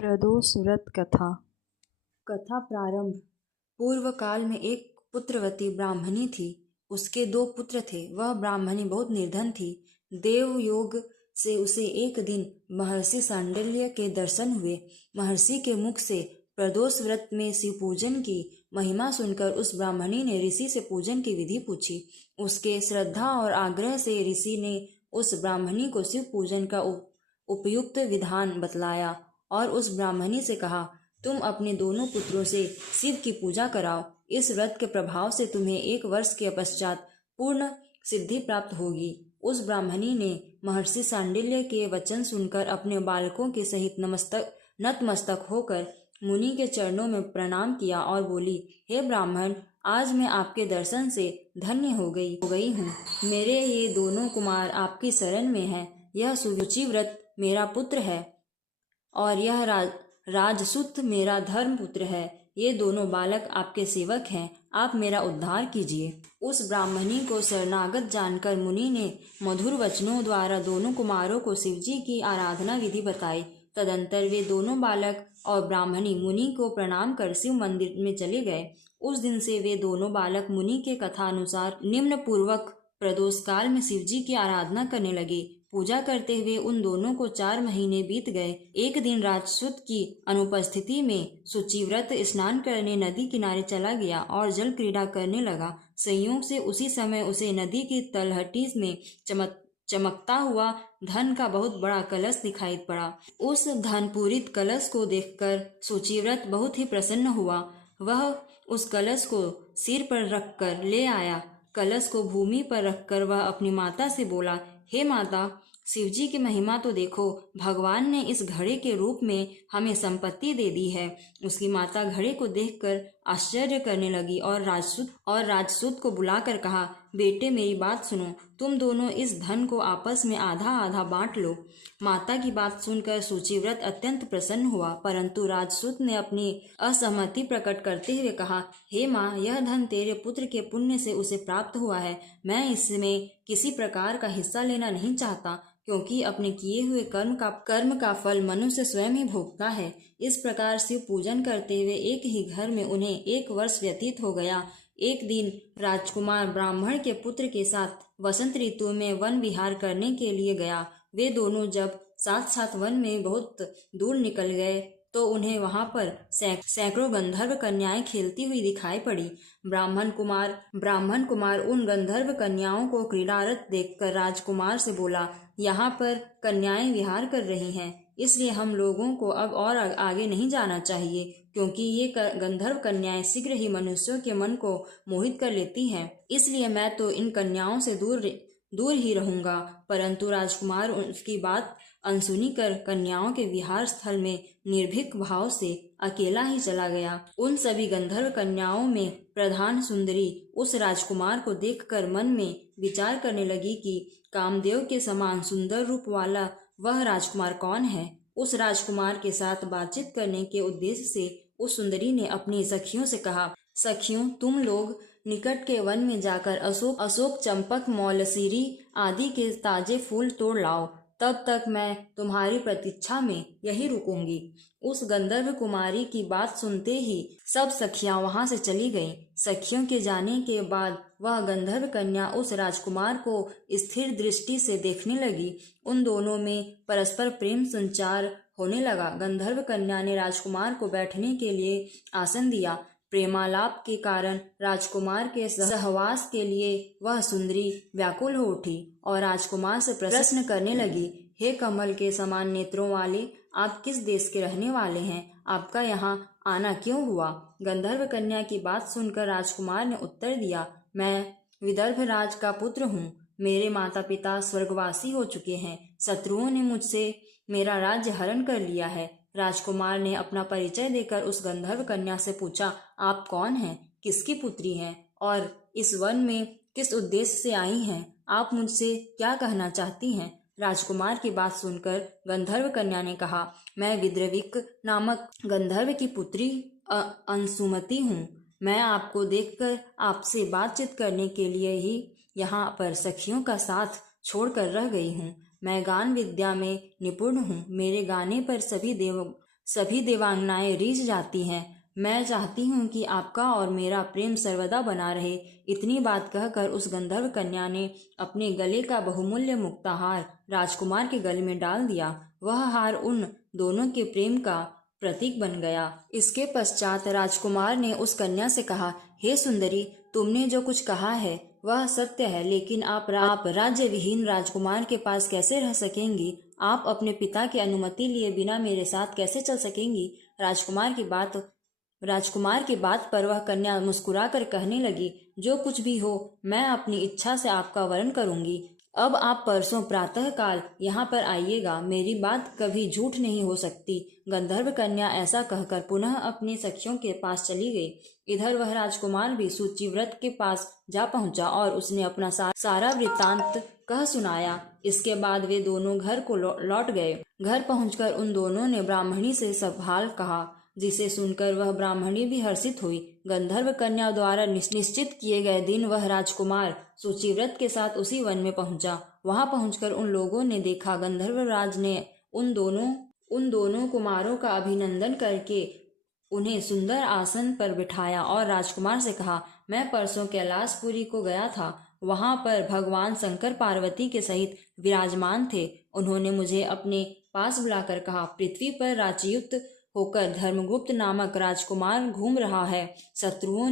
प्रदोष व्रत कथा। कथा प्रारंभ। पूर्व काल में एक पुत्रवती ब्राह्मणी थी। उसके 2 पुत्र थे। वह ब्राह्मणी बहुत निर्धन थी। देव योग से उसे एक दिन महर्षि सांडल्य के दर्शन हुए। महर्षि के मुख से प्रदोष व्रत में शिव पूजन की महिमा सुनकर उस ब्राह्मणी ने ऋषि से पूजन की विधि पूछी। उसके श्रद्धा और आग्रह से ऋषि ने उस ब्राह्मणी को शिव पूजन का उपयुक्त विधान बतलाया और उस ब्राह्मणी से कहा, तुम अपने दोनों पुत्रों से शिव की पूजा कराओ। इस व्रत के प्रभाव से तुम्हें 1 वर्ष के पश्चात पूर्ण सिद्धि प्राप्त होगी। उस ब्राह्मणी ने महर्षि सांडिल्य के वचन सुनकर अपने बालकों के सहित नतमस्तक होकर मुनि के चरणों में प्रणाम किया और बोली, हे ब्राह्मण, आज मैं आपके दर्शन से धन्य हो गई हूँ। मेरे ये दोनों कुमार आपकी शरण में हैं। यह सुरुचि व्रत मेरा पुत्र है और यह राजसूत मेरा धर्मपुत्र है। ये दोनों बालक आपके सेवक हैं। आप मेरा उद्धार कीजिए। उस ब्राह्मणी को शरणागत जानकर मुनि ने मधुर वचनों द्वारा दोनों कुमारों को शिवजी की आराधना विधि बताई। तदंतर वे दोनों बालक और ब्राह्मणी मुनि को प्रणाम कर शिव मंदिर में चले गए। उस दिन से वे दोनों बालक मुनि के कथा अनुसार निम्न पूर्वक प्रदोष काल में शिवजी की आराधना करने लगे। पूजा करते हुए उन दोनों को 4 महीने बीत गए। एक दिन राजसूत की अनुपस्थिति में शुचिव्रत स्नान करने नदी किनारे चला गया और जल क्रीड़ा करने लगा। संयोग से उसी समय उसे नदी की तलहटी में चमकता हुआ धन का बहुत बड़ा कलश दिखाई पड़ा। उस धनपूरित कलश को देखकर शुचिव्रत बहुत ही प्रसन्न हुआ। वह उस कलश को सिर पर रखकर ले आया। कलश को भूमि पर रखकर वह अपनी माता से बोला, हे माता, शिवजी की महिमा तो देखो। भगवान ने इस घड़े के रूप में हमें संपत्ति दे दी है। उसकी माता घड़े को देखकर आश्चर्य करने लगी और राजसूत को बुलाकर कहा, बेटे मेरी बात सुनो। तुम दोनों इस धन को आपस में आधा आधा बांट लो। माता की बात सुनकर शुचिव्रत अत्यंत प्रसन्न हुआ, परंतु राजसूत ने अपनी असहमति प्रकट करते हुए कहा, हे माँ, यह धन तेरे पुत्र के पुण्य से उसे प्राप्त हुआ है। मैं इसमें किसी प्रकार का हिस्सा लेना नहीं चाहता, क्योंकि अपने किए हुए कर्म का फल मनुष्य स्वयं ही भोगता है। इस प्रकार शिव पूजन करते हुए एक ही घर में उन्हें 1 वर्ष व्यतीत हो गया। एक दिन राजकुमार ब्राह्मण के पुत्र के साथ वसंत ऋतु में वन विहार करने के लिए गया। वे दोनों जब साथ साथ वन में बहुत दूर निकल गए तो उन्हें वहां पर सैकड़ों गंधर्व कन्याएं खेलती हुई दिखाई पड़ी। ब्राह्मण कुमार उन गंधर्व कन्याओं को क्रीड़ारत देखकर राजकुमार से बोला, यहाँ पर कन्याएं विहार कर रही हैं, इसलिए हम लोगों को अब और आगे नहीं जाना चाहिए, क्योंकि ये गंधर्व कन्याएं शीघ्र ही मनुष्यों के मन को मोहित कर लेती हैं। इसलिए मैं तो इन कन्याओं से दूर ही रहूंगा। परंतु राजकुमार उसकी बात अनसुनी कर कन्याओं के विहार स्थल में निर्भीक भाव से अकेला ही चला गया। उन सभी गंधर्व कन्याओं में प्रधान सुंदरी उस राजकुमार को देखकर मन में विचार करने लगी कि कामदेव के समान सुंदर रूप वाला वह राजकुमार कौन है। उस राजकुमार के साथ बातचीत करने के उद्देश्य से उस सुंदरी ने अपनी सखियों से कहा, सखियों, तुम लोग निकट के वन में जाकर अशोक, चंपक, मौलसीरी आदि के ताजे फूल तोड़ लाओ। तब तक मैं तुम्हारी प्रतीक्षा में यही रुकूंगी। उस गंधर्व कुमारी की बात सुनते ही सब सखियां वहां से चली गईं। सखियों के जाने के बाद वह गंधर्व कन्या उस राजकुमार को स्थिर दृष्टि से देखने लगी। उन दोनों में परस्पर प्रेम संचार होने लगा। गंधर्व कन्या ने राजकुमार को बैठने के लिए आसन दिया। प्रेमालाप के कारण राजकुमार के सहवास के लिए वह सुंदरी व्याकुल हो उठी और राजकुमार से प्रश्न करने लगी, हे कमल के समान नेत्रों वाले, आप किस देश के रहने वाले हैं? आपका यहाँ आना क्यों हुआ? गंधर्व कन्या की बात सुनकर राजकुमार ने उत्तर दिया, मैं विदर्भ राज का पुत्र हूँ। मेरे माता पिता स्वर्गवासी हो चुके हैं। शत्रुओं ने मुझसे मेरा राज्य हरण कर लिया है। राजकुमार ने अपना परिचय देकर उस गंधर्व कन्या से पूछा, आप कौन हैं, किसकी पुत्री हैं और इस वन में किस उद्देश्य से आई हैं? आप मुझसे क्या कहना चाहती हैं? राजकुमार की बात सुनकर गंधर्व कन्या ने कहा, मैं विद्रविक नामक गंधर्व की पुत्री अंशुमति हूँ। मैं आपको देखकर आपसे बातचीत करने के लिए ही यहाँ पर सखियों का साथ छोड़कर रह गई हूँ। मैं गान विद्या में निपुण हूँ। मेरे गाने पर सभी देवांगनाएं रीझ जाती हैं। मैं चाहती हूँ कि आपका और मेरा प्रेम सर्वदा बना रहे। इतनी बात कहकर उस गंधर्व कन्या ने अपने गले का बहुमूल्य मुक्ताहार राजकुमार के गले में डाल दिया। वह हार उन दोनों के प्रेम का प्रतीक बन गया। इसके पश्चात राजकुमार ने उस कन्या से कहा, हे सुंदरी, तुमने जो कुछ कहा है वह सत्य है, लेकिन आप राज्य विहीन राजकुमार के पास कैसे रह सकेंगी? आप अपने पिता की अनुमति लिए बिना मेरे साथ कैसे चल सकेंगी? राजकुमार की बात पर वह कन्या मुस्कुराकर कहने लगी, जो कुछ भी हो, मैं अपनी इच्छा से आपका वरण करूंगी। अब आप परसों प्रातःकाल यहाँ पर आइएगा। मेरी बात कभी झूठ नहीं हो सकती। गंधर्व कन्या ऐसा कहकर पुनः अपनी सखियों के पास चली गई। इधर वह राजकुमार भी सूचिव्रत के पास जा पहुंचा और उसने अपना सारा वृत्तांत कह सुनाया। इसके बाद वे दोनों घर को लौट गए। घर पहुंचकर उन दोनों ने ब्राह्मणी से सब हाल कहा, जिसे सुनकर वह ब्राह्मणी भी हर्षित हुई। गंधर्व कन्या द्वारा निश्चित किए गए दिन वह राजकुमार सूचिव्रत के साथ उसी वन में पहुंचा। वहां पहुंचकर उन लोगों ने देखा, गंधर्व राज ने उन दोनों कुमारों का अभिनंदन करके उन्हें सुंदर आसन पर बिठाया और राजकुमार से कहा, मैं परसों कैलाशपुरी को गया था। वहां पर भगवान शंकर पार्वती के सहित विराजमान थे। उन्होंने मुझे अपने पास बुलाकर कहा, पृथ्वी पर राज्ययुक्त होकर धर्मगुप्त नामक राजकुमार घूम रहा है। शत्रुओं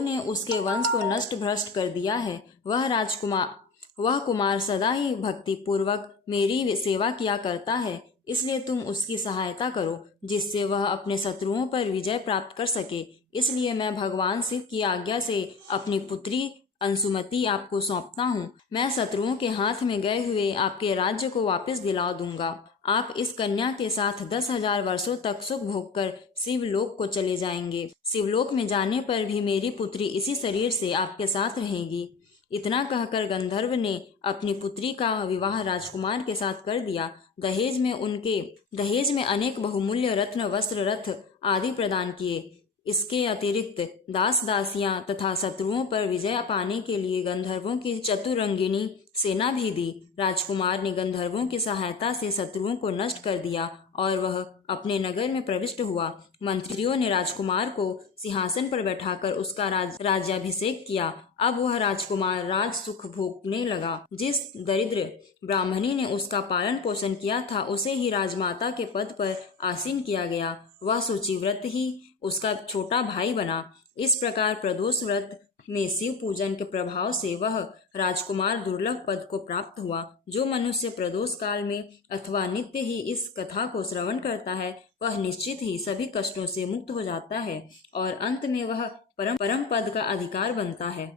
ने उसके वंश को नष्ट भ्रष्ट कर दिया है। वह कुमार सदा ही भक्ति पूर्वक मेरी सेवा किया करता है, इसलिए तुम उसकी सहायता करो, जिससे वह अपने शत्रुओं पर विजय प्राप्त कर सके। इसलिए मैं भगवान शिव की आज्ञा से अपनी पुत्री अंशुमति आपको सौंपता हूँ। मैं शत्रुओं के हाथ में गए हुए आपके राज्य को वापस दिला दूंगा। आप इस कन्या के साथ 10,000 वर्षों तक सुख भोग कर शिवलोक को चले जाएंगे। शिवलोक में जाने पर भी मेरी पुत्री इसी शरीर से आपके साथ रहेगी। इतना कहकर गंधर्व ने अपनी पुत्री का विवाह राजकुमार के साथ कर दिया। दहेज में अनेक बहुमूल्य रत्न, वस्त्र, रथ आदि प्रदान किए। इसके अतिरिक्त दास दासियां तथा शत्रुओं पर विजय पाने के लिए गंधर्वों की चतुरंगिनी सेना भी दी। राजकुमार ने गंधर्वों की सहायता से शत्रुओं को नष्ट कर दिया और वह अपने नगर में प्रविष्ट हुआ। मंत्रियों ने राजकुमार को सिंहासन पर बैठाकर उसका राज्याभिषेक किया। अब वह राजकुमार राज सुख भोगने लगा। जिस दरिद्र ब्राह्मणी ने उसका पालन पोषण किया था, उसे ही राजमाता के पद पर आसीन किया गया। वह सूचिव्रत ही उसका छोटा भाई बना। इस प्रकार प्रदोष व्रत में शिव पूजन के प्रभाव से वह राजकुमार दुर्लभ पद को प्राप्त हुआ। जो मनुष्य प्रदोष काल में अथवा नित्य ही इस कथा को श्रवण करता है, वह निश्चित ही सभी कष्टों से मुक्त हो जाता है और अंत में वह परम पद का अधिकार बनता है।